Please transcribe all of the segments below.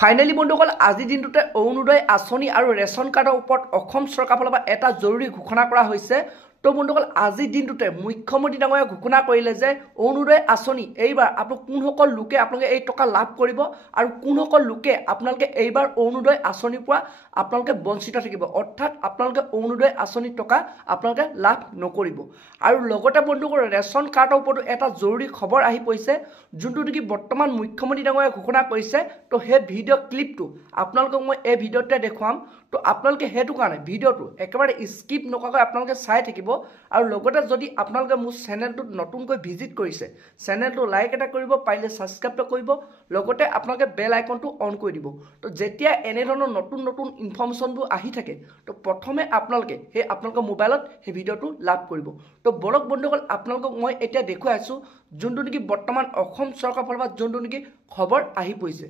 Finally বন্ধুসকল আজিৰ দিনটোতে অৰুণোদয় আঁচনি আৰু ৰেচন কাৰ্ডৰ ওপৰত অসম চৰকাৰৰ ফালৰ পৰা এটা জৰুৰী ঘোষণা কৰা হৈছে। তো বন্ধুসকল আজিৰ দিনটোতে মুখ্যমন্ত্ৰী ডাঙৰীয়াই ঘোষণা কৰিলে যে অৰুণোদয় আঁচনি এইবাৰ আপোনালোক কোনসকল লোকে আপোনালোকে এই টকা লাভ কৰিব আৰু কোনসকল লোকে আপোনালোকে এইবাৰ অৰুণোদয় আঁচনিৰ পৰা আপোনালোকে বঞ্চিত থাকিব, অৰ্থাৎ আপোনালোকে অৰুণোদয় আঁচনিৰ টকা আপোনালোকে লাভ নকৰিব। আৰু লগতে বন্ধুসকল ৰেচন কাৰ্ডৰ ওপৰতো এটা জৰুৰী খবৰ আহি পৰিছে, যোনটো নেকি বৰ্তমান মুখ্যমন্ত্ৰী ডাঙৰীয়াই ঘোষণা কৰিছে। তো সেই ভিডিঅ' ক্লিপটো আপোনালোকক মই এই ভিডিঅ'তে দেখুৱাম। তো আপোনালোকে সেইটো কাৰণে ভিডিঅ'টো একেবাৰে স্কিপ নকৰাকৈ আপোনালোকে চাই থাকিব। আৰু লগতে যদি আপোনালোকে মোৰ চেনেলটোত নতুনকৈ ভিজিট কৰিছে, চেনেলটো লাইক এটা কৰিব, পাৰিলে ছাবস্ক্ৰাইব কৰিব, লগতে আপোনালোকে বেল আইকনটো অন কৰি দিব। তো যেতিয়া এনেধৰণৰ নতুন নতুন ইনফৰ্মেশ্যনবোৰ আহি থাকে, তো প্ৰথমে আপোনালোকে আপোনালোকৰ মোবাইলত সেই ভিডিঅ'টো লাভ কৰিব। তো বলক বন্ধুসকল আপোনালোকক মই এতিয়া দেখুৱাই আছোঁ যোনটো নেকি বৰ্তমান অসম চৰকাৰৰ ফালৰ পৰা যোনটো নেকি খবৰ আহি পৰিছে।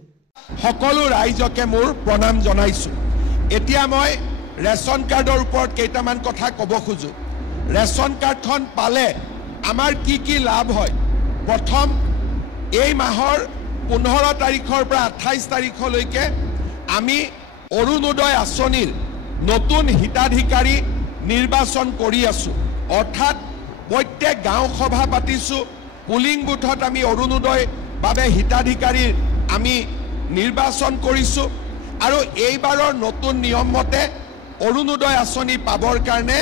সকলো ৰাইজকে মোৰ প্ৰণাম জনাইছোঁ। এতিয়া মই ৰেচন কাৰ্ডৰ ওপৰত কেইটামান কথা ক'ব খোজোঁ। ৰেচন কাৰ্ডখন পালে আমাৰ কি কি লাভ হয়। প্ৰথম, এই মাহৰ 15 তাৰিখৰ পৰা 28 তাৰিখলৈকে আমি অৰুণোদয় আঁচনিৰ নতুন হিতাধিকাৰী নিৰ্বাচন কৰি আছোঁ। অৰ্থাৎ প্ৰত্যেক গাঁও সভা পাতিছোঁ, পুলিং বুথত আমি অৰুণোদয় বাবে হিতাধিকাৰীৰ আমি নিৰ্বাচন কৰিছোঁ। আৰু এইবাৰৰ নতুন নিয়ম মতে অৰুণোদয় আঁচনি পাবৰ কাৰণে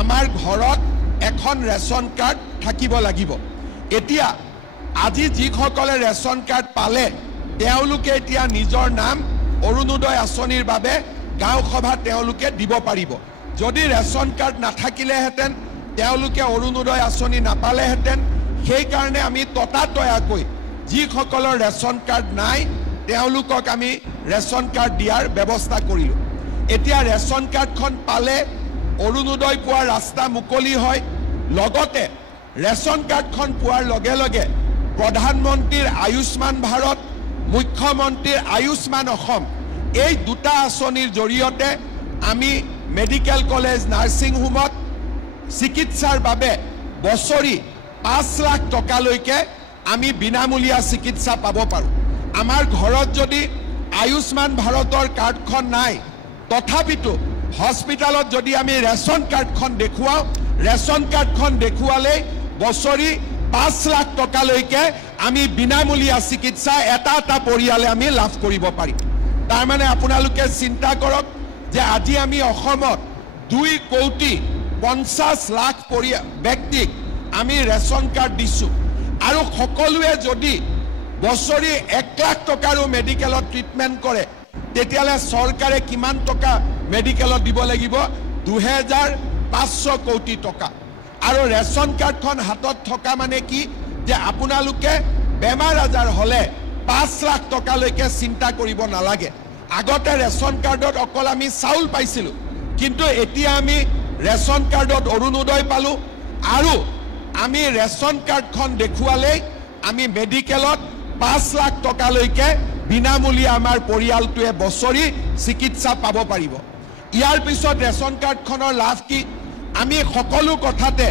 আমাৰ ঘৰত এখন ৰেচন কাৰ্ড থাকিব লাগিব। এতিয়া আজি যিসকলে ৰেচন কাৰ্ড পালে তেওঁলোকে এতিয়া নিজৰ নাম অৰুণোদয় আঁচনিৰ বাবে গাঁও সভাত তেওঁলোকে দিব পাৰিব। যদি ৰেচন কাৰ্ড নাথাকিলেহেঁতেন তেওঁলোকে অৰুণোদয় আঁচনি নাপালেহেঁতেন। সেইকাৰণে আমি ততাতৈয়াকৈ যিসকলৰ ৰেচন কাৰ্ড নাই তেওঁলোকক আমি ৰেচন কাৰ্ড দিয়াৰ ব্যৱস্থা কৰিলোঁ। এতিয়া ৰেচন কাৰ্ডখন পালে অৰুণোদয় পোৱাৰ ৰাস্তা মুকলি হয়। লগতে ৰেচন কাৰ্ডখন পোৱাৰ লগে লগে প্ৰধানমন্ত্ৰীৰ আয়ুষ্মান ভাৰত, মুখ্যমন্ত্ৰীৰ আয়ুষ্মান অসম, এই দুটা আঁচনিৰ জৰিয়তে আমি মেডিকেল কলেজ, নাৰ্ছিং হোমত চিকিৎসাৰ বাবে বছৰি 5 লাখ টকালৈকে আমি বিনামূলীয়া চিকিৎসা পাব পাৰোঁ। আমাৰ ঘৰত যদি আয়ুষ্মান ভাৰতৰ কাৰ্ডখন নাই, তথাপিতো হস্পিটেলত যদি আমি ৰেচন কাৰ্ডখন দেখুৱাওঁ, ৰেচন কাৰ্ডখন দেখুৱালেই বছৰি 5 লাখ টকালৈকে আমি বিনামূলীয়া চিকিৎসা এটা এটা পৰিয়ালে আমি লাভ কৰিব পাৰিম। তাৰমানে আপোনালোকে চিন্তা কৰক যে আজি আমি অসমত 2,50 লাখ ব্যক্তিক আমি ৰেচন কাৰ্ড দিছোঁ। আৰু সকলোৱে যদি বছৰি 1 লাখ টকাৰো মেডিকেলত ট্ৰিটমেণ্ট কৰে, তেতিয়াহ'লে চৰকাৰে কিমান টকা মেডিকেলত দিব লাগিব? 2,500 কোটি টকা। আৰু ৰেচন কাৰ্ডখন হাতত থকা মানে কি, যে আপোনালোকে বেমাৰ আজাৰ হ'লে 5 লাখ টকালৈকে চিন্তা কৰিব নালাগে। আগতে ৰেচন কাৰ্ডত অকল আমি চাউল পাইছিলোঁ, কিন্তু এতিয়া আমি ৰেচন কাৰ্ডত অৰুণোদয় পালোঁ। আৰু আমি ৰেচন কাৰ্ডখন দেখুৱালেই আমি মেডিকেলত 5 লাখ টকালৈকে বিনামূলীয়া আমাৰ পৰিয়ালটোৱে বছৰি চিকিৎসা পাব পাৰিব। ইয়াৰ পিছত ৰেচন কাৰ্ডখনৰ লাভ কি? আমি সকলো কথাতে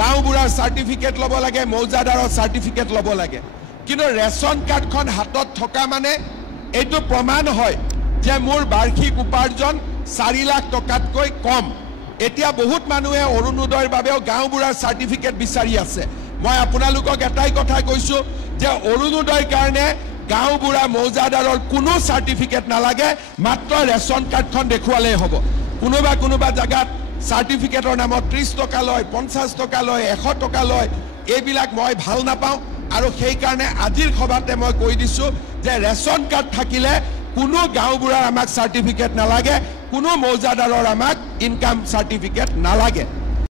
গাঁওবুঢ়াৰ চাৰ্টিফিকেট ল'ব লাগে, মৌজাদাৰৰ চাৰ্টিফিকেট ল'ব লাগে। কিন্তু ৰেচন কাৰ্ডখন হাতত থকা মানে এইটো প্ৰমাণ হয় যে মোৰ বাৰ্ষিক উপাৰ্জন 4 লাখ টকাতকৈ কম। এতিয়া বহুত মানুহে অৰুণোদয়ৰ বাবেও গাঁওবুঢ়াৰ চাৰ্টিফিকেট বিচাৰি আছে। মই আপোনালোকক এটাই কথা কৈছোঁ যে অৰুণোদয়ৰ কাৰণে গাঁওবুঢ়া, মৌজাদাৰৰ কোনো চাৰ্টিফিকেট নালাগে, মাত্ৰ ৰেচন কাৰ্ডখন দেখুৱালেই হ'ব। কোনোবা জেগাত চাৰ্টিফিকেটৰ নামত 30 টকা লয়, 50 টকা লয়, 100 টকা লয়। এইবিলাক মই ভাল নাপাওঁ। আৰু সেইকাৰণে আজিৰ সভাতে মই কৈ দিছোঁ যে ৰেচন কাৰ্ড থাকিলে কোনো গাঁওবুঢ়াৰ আমাক চাৰ্টিফিকেট নালাগে, কোনো মৌজাদাৰৰ আমাক ইনকাম চাৰ্টিফিকেট নালাগে।